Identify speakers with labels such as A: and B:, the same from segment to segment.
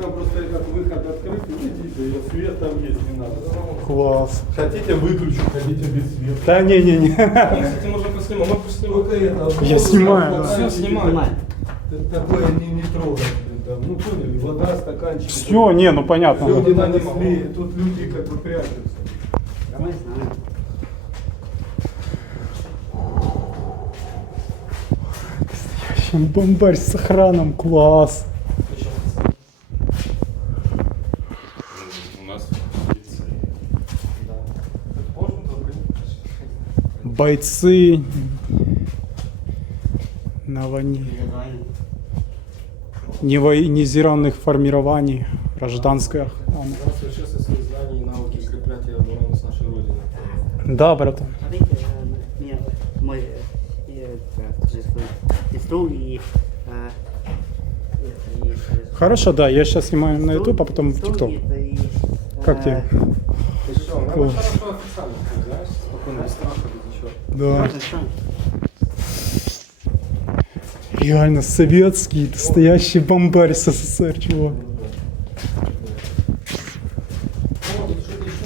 A: там просто этот выход открыт, идите, свет там есть, не надо.
B: Класс.
A: Хотите выключу, хотите без света.
B: Да не-не-не.
C: Кстати, можно поснимать. Мы поснимаем.
B: Я снимаю, да.
C: Все, снимай.
A: Такое не, не трогать. Ну поняли, вода, стаканчик.
B: Все, не, ну понятно.
A: Люди нанесли, тут люди как бы прячутся.
D: Давай знаем.
B: Настоящий бомбарь с охраном, класс.
C: У нас
B: Бойцы на войне.
D: Давай.
B: невоенизированных формирований,
C: Родины.
B: Да, братан.
D: Мой
B: Хорошо, да, я сейчас снимаю на YouTube, а потом в TikTok. Как
D: э,
B: тебе?
C: Ты
B: Да. Реально советский, настоящий бомбарь СССР, чувак.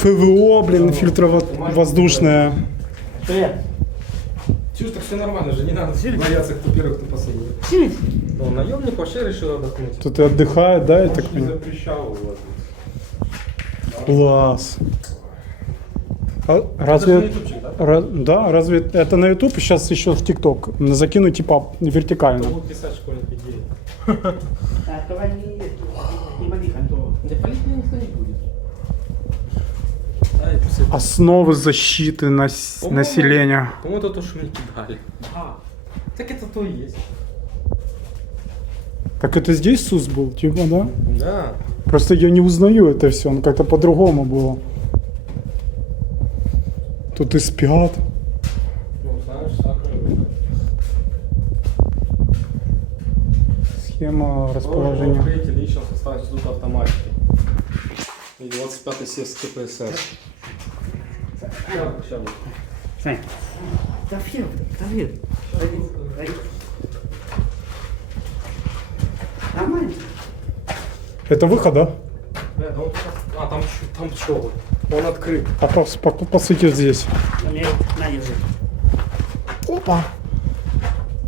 B: ПВО, блин, фильтровоздушная.
D: Привет.
C: Чушь, так все нормально же, не надо бояться, кто первый, кто последний.
D: Сильно?
C: Ну, наемник вообще решил отдохнуть.
B: Тут и отдыхает, да, я так понимаю?
A: запрещал вас.
B: Класс. А
C: Это же на
B: разве...
C: ютубчик, да?
B: ра- да, разве это на YouTube сейчас еще в ТикТок? Закину типа вертикально.
C: Будут писать школьники идеи.
D: А, давай не, не боли контору.
C: Да палить меня никто не будет. Да, и пусть это-
B: Основы защиты нас-
C: По-моему,
B: населения.
C: По-моему, это то, что мне кидали.
D: А,
C: Так это то и есть.
B: Так это здесь СУС был, типа, да?
C: Да.
B: Просто я не узнаю это все, ну как-то по-другому было. Тут и спят.
C: Ну, знаешь, сахар.
B: Схема расположения.
C: Открытие личного состава Института автоматики. И 25 съезд КПСС.
D: Сань. Да все, да все. Нормально.
B: Это выход, да?
C: Да, да, он А, там, там что? Он открыт.
B: А по, по, по сути здесь.
D: На держи.
B: Опа.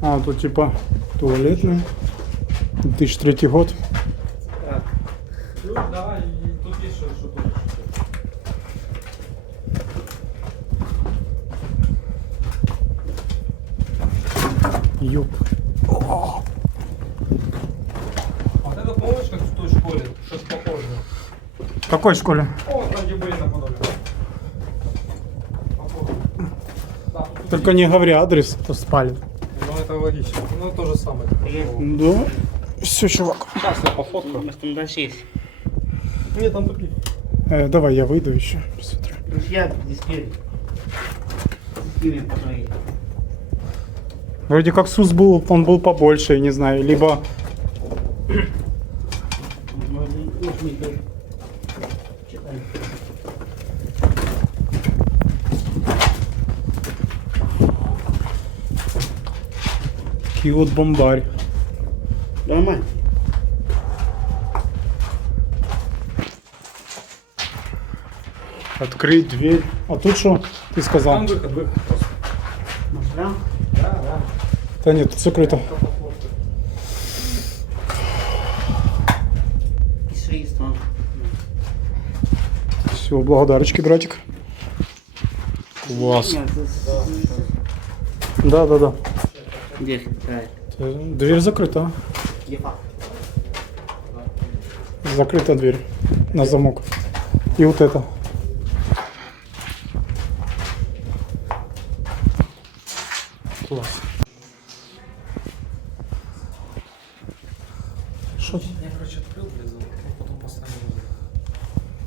B: А, тут типа туалетный. 2003 год.
D: Так.
C: Ну да, и тут есть что, что тоже.
B: Ёп.
C: А вот это помнишь, как в той школе? Что-то похожее.
B: В какой школе?
C: О, там где были наподобие. Похоже. Да, тут
B: Только не говори адрес, то спалит.
C: Ну это логично. Ну то же самое.
B: Да. Все, чувак.
C: Сейчас я пофоткаю.
D: У нас там дальше есть.
C: Нет, там тупик.
B: Э, давай я выйду еще. Посмотрю.
D: Друзья, здесь спереди. Спереди посмотри.
B: Вроде как СУС был, он был побольше, я не знаю. Либо
D: Можно Читай.
B: Киот бомбарь.
D: Нормально.
B: Открыть дверь. А тут что ты сказал?
C: Там выход, выход просто.
D: Да,
C: да. Да
B: нет, тут закрыто.
D: Пиши, что.
B: Все, благодарочки, братик. Класс. Да, да, да.
D: Да.
B: Э, Дверь закрыта. Закрыта дверь на замок. И вот это. Класс.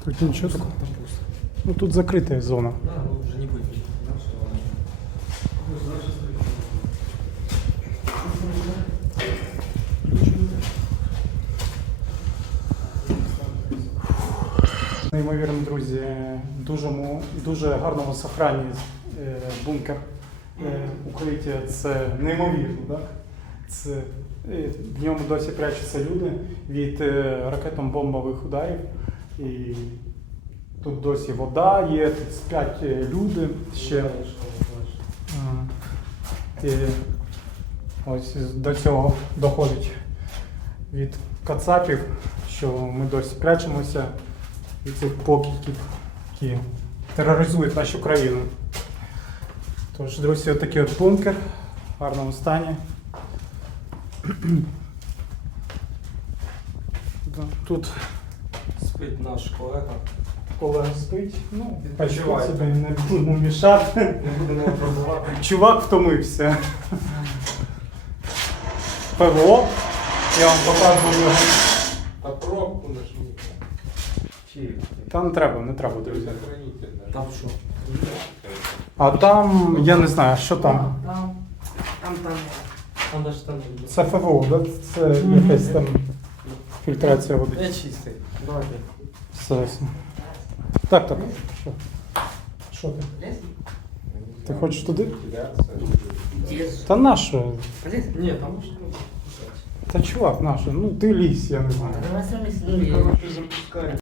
B: Хоть ничего такого. Ну тут закрытая зона. Неймовірно, друзі, дуже дуже гарному сохрані е, бункер е, укриття. Це неймовірно. так? Це, е, В ньому досі прячуться люди від ракетом-бомбових ударів. І тут досі вода є, тут сплять е, люди ще. І ось до цього доходить від кацапів, що ми досі прячемося від цих покидьків, які тероризують нашу країну. Тож, друзі, отакий от бункер в гарному стані. Тут
C: Спить наш колега.
B: колега спить, ну,
C: Відпочиває.
B: себе не будемо мішати.
C: Не будемо пробувати.
B: Чувак втомився. ПВО. Я вам показую його.
E: А пробку нажми. Чи?
B: Та не треба, не треба, друзі.
C: Там що?
B: А там, я не знаю, що там.
C: Там. Там, там. Там даже там.
B: Це ФВО, да? Це якась там фільтрація води.
C: Я чистий. Давайте.
B: Все. все. Так, так. Що? Що ти? Ти хочеш туди?
E: Вентиляция.
B: Та нащо?
D: Полез?
C: Ні, там ще не
B: Та чувак, нащо? Ну ти лізь, я не знаю.
D: Давай сами, ну, я-
C: Короче, запускаємо.